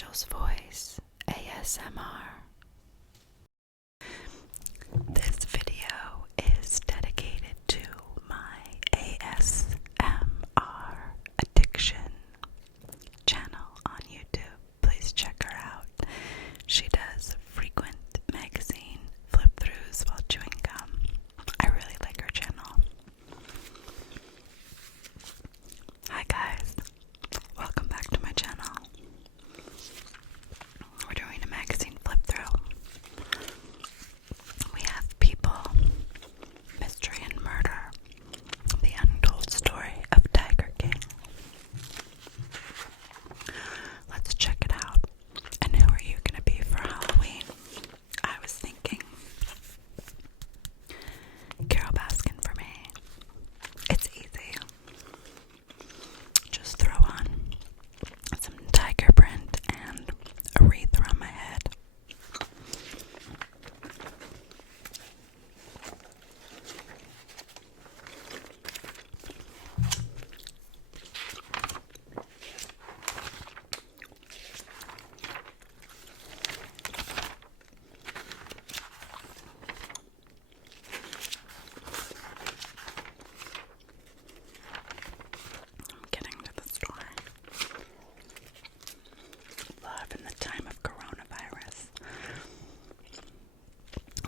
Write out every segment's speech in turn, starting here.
Angel's Voice ASMR. This video is dedicated to my ASMR addiction channel on YouTube. Please check her out. She does frequent magazine flip-throughs while chewing gum. I really like her channel. Hi guys, welcome back to my channel. We're doing a magazine flip through. We have People, Mystery and Murder, the Untold Story of Tiger King. Let's check it out. And who are you gonna be for Halloween? I was thinking Carol Baskin for me. It's easy. Just throw on some tiger print and a wreath around my head. I'm getting to the store. Love in the time of coronavirus.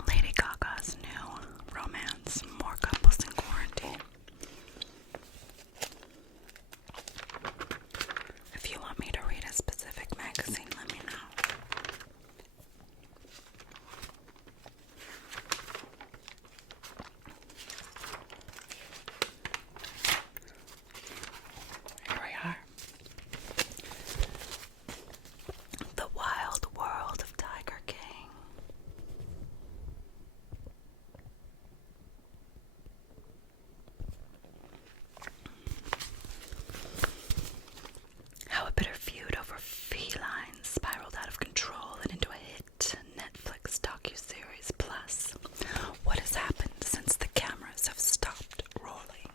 Lady Gaga's new romance, More Couples in Quarantine. If you want me to read a specific magazine, let me know. Here we are. The Wild World of Tiger King. How a bitter feud over felines spiraled out of control and into a hit Netflix docuseries. Plus, what has happened since the cameras have stopped rolling?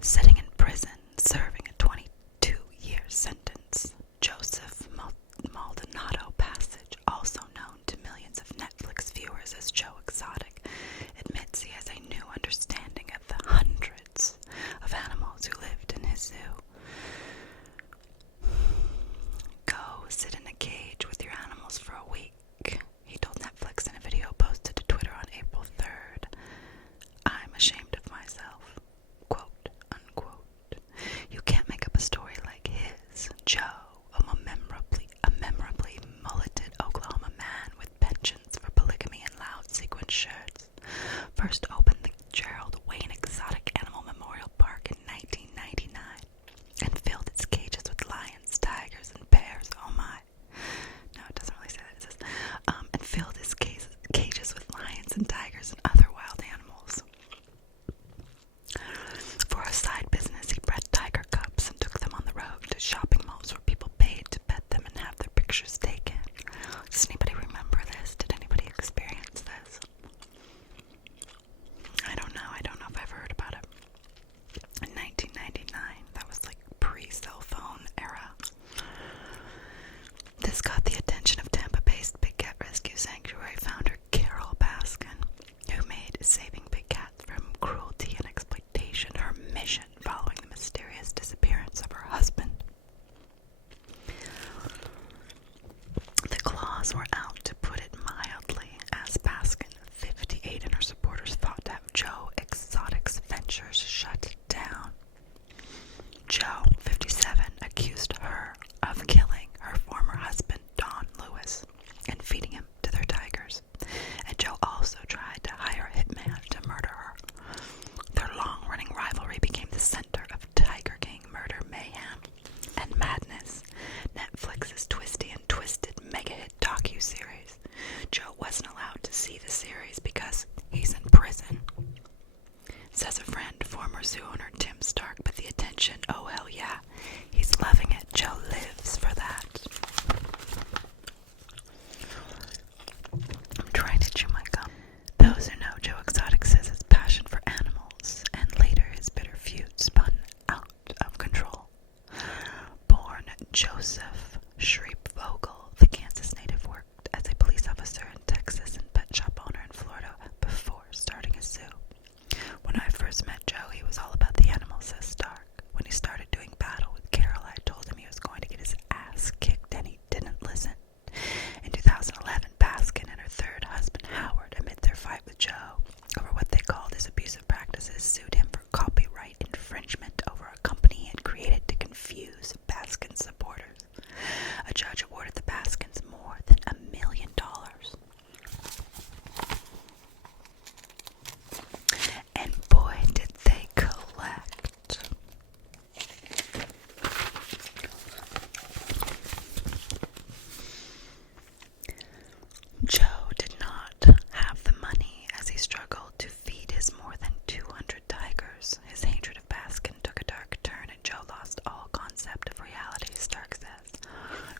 Sitting in prison, serving a 22-year sentence, Joseph Maldonado Passage, also known to millions of Netflix viewers as Joe Exotic, admits he has a new understanding of the hundreds of animals who lived in his zoo. Go sit in a cage with your animals for a week, he told Netflix in a video posted to Twitter on April 3rd. I'm ashamed of myself. Quote, unquote. You can't make up a story like his. Joe, a memorably mulleted Oklahoma man with penchants for polygamy and loud sequin shirts, first opened the Gerald Wayne Exotic Animal Memorial Park in 1999. Joseph Schreep-Vogel, the Kansas native, worked as a police officer in Texas and pet shop owner in Florida before starting a zoo. When I first met Joe, he was all about the animals, says Stark. When he started doing battle with Carol, I told him he was going to get his ass kicked, and he didn't listen. In 2011, Baskin and her third husband, Howard, amid their fight with Joe over what they called his abusive practices, sued him for copyright infringement over a company he had created to confuse Baskin's supporters. A judge awarded the Baskins more than $1 million. And boy, did they collect. Joe did not have the money as he struggled to feed his more than 200 tigers. His hatred of Baskin took a dark turn, and Joe lost all concept of reality, Stark says.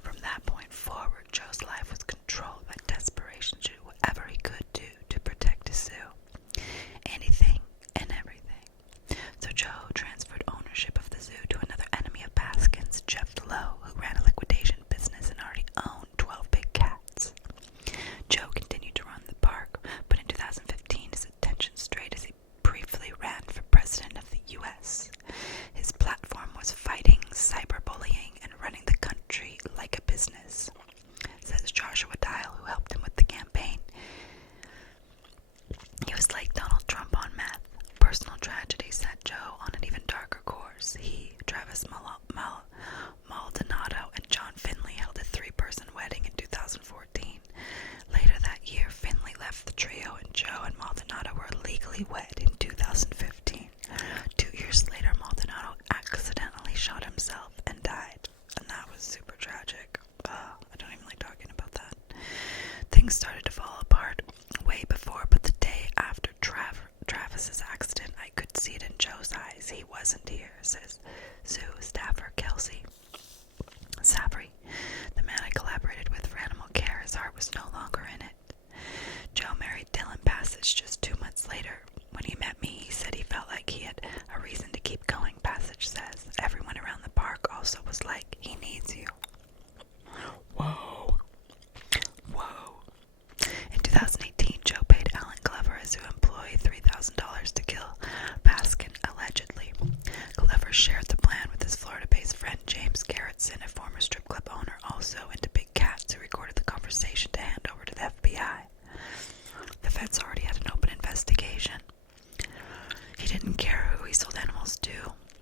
From that point forward, Joe's life was controlled by desperation to do whatever he could do to protect his zoo. Anything and everything. So Joe transferred ownership of the zoo to another enemy of Baskin's, Jeff Lowe, who ran a liquidation business and already owned 12 big cats. Joe continued to run the park, but in 2015 his attention strayed as he briefly ran for president of the U.S. His platform was fighting cyberbullying and running the country like a business, says Joshua Dial, who helped him with the campaign. He was like Donald Trump on meth. Personal tragedy set Joe on an even darker course. He, Travis Maldonado, and John Finley held a 3-person wedding in 2014. Later that year, Finley left the trio, and Joe and Maldonado were legally wed in 2015. 2 years later, Maldonado accidentally shot himself and died, and that was super tragic. I don't even like talking about that. Things started to fall apart way before, but the day after Travis's accident, I could see it in Joe's eyes. He wasn't here, says zoo staffer Kelsey Savory. The man I collaborated with for animal care, his heart was no longer in it. Joe married Dylan Passage just 2 months later. When he met me, he said he felt like he had a reason to keep going, Passage says. Everyone around the park also was like, he needs you. Whoa. In 2018, Joe paid Alan Glover, a zoo employee, $3,000 to kill Baskin, allegedly. Glover shared the plan with his Florida-based friend James Garrettson, a former strip club owner also into big cats, who recorded the conversation to hand over to the FBI. The feds already had an open investigation. He didn't care who he sold animals to.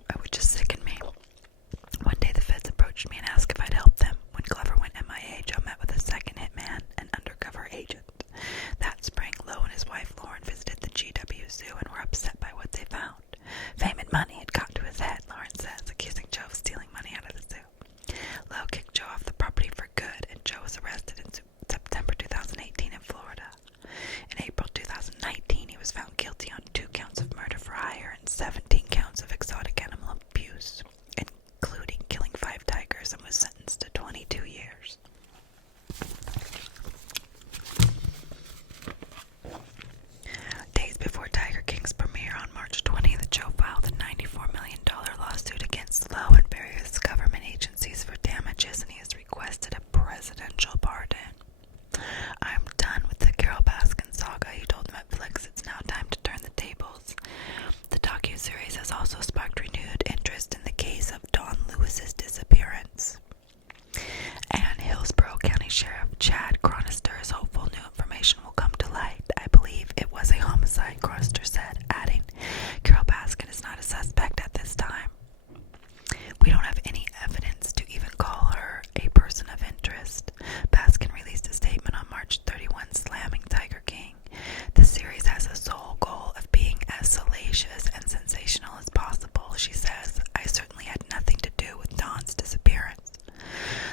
It would just sicken me. One day the feds approached me and asked if I'd help them. When Glover went MIA, Joe met with a second hitman, an undercover agent. That spring, Lowe and his wife Lauren visited the GW Zoo and were upset by what they found. Fame and money had gotten to his head, Lauren says, accusing Joe of stealing money out of the zoo. Lowe kicked Joe off the property for good, and Joe was arrested in September 2018 in Florida. In April 2019, he was found guilty on 2 counts of murder for hire and 17 counts of exotic animal abuse, including killing 5 tigers, and was sentenced to 22 years. Days before Tiger King's premiere on March 20th, Joe filed a $94 million lawsuit against Lowe and various government agencies for damages, and he has requested a presidential pardon. I'm done with the Carol Baskin saga, he told Netflix. It's now time to turn the tables. The docuseries has also sparked renewed interest in the case of Don Lewis's disappearance. And Hillsborough County Sheriff Chad Chronister is hopeful new information will come to light. I believe it was a homicide, Chronister said, adding, Carol Baskin is not a suspect at this time. We don't have any evidence to even call her a person of interest. Baskin released a statement on March 31 slamming Tiger King. The series has a sole goal of being as salacious and sensational as possible, she says. I certainly had nothing to do with Don's disappearance.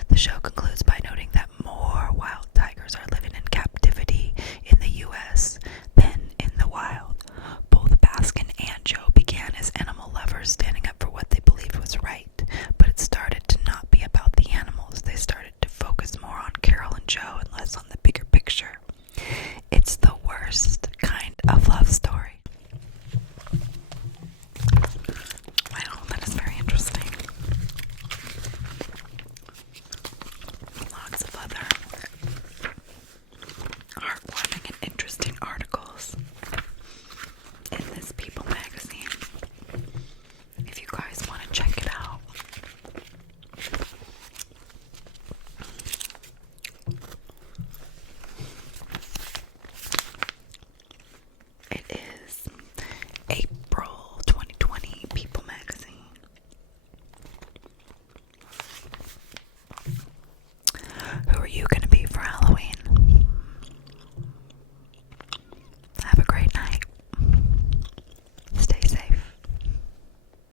The show concludes